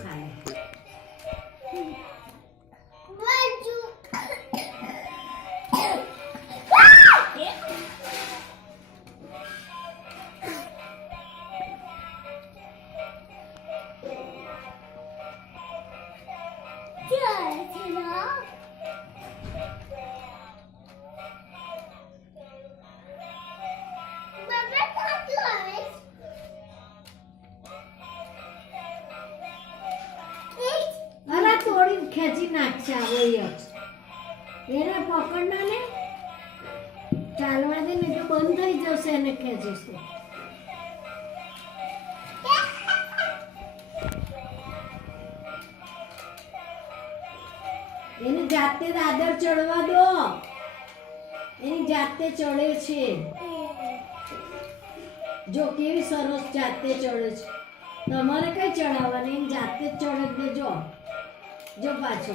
ખાય થોડી ખેંચી નાખશે આવે એને પકડના ને ચાલવા દે ને તો બંધ થઈ જશે એને ખેંચીશ તો એની જાતે દાદર ચડવા દો એની જાતે ચડે છે જો કેવી સરસ જાતે ચડે છે તમારે કઈ ચડાવવાની એની જાતે જ ચડે દેજો જો પાછો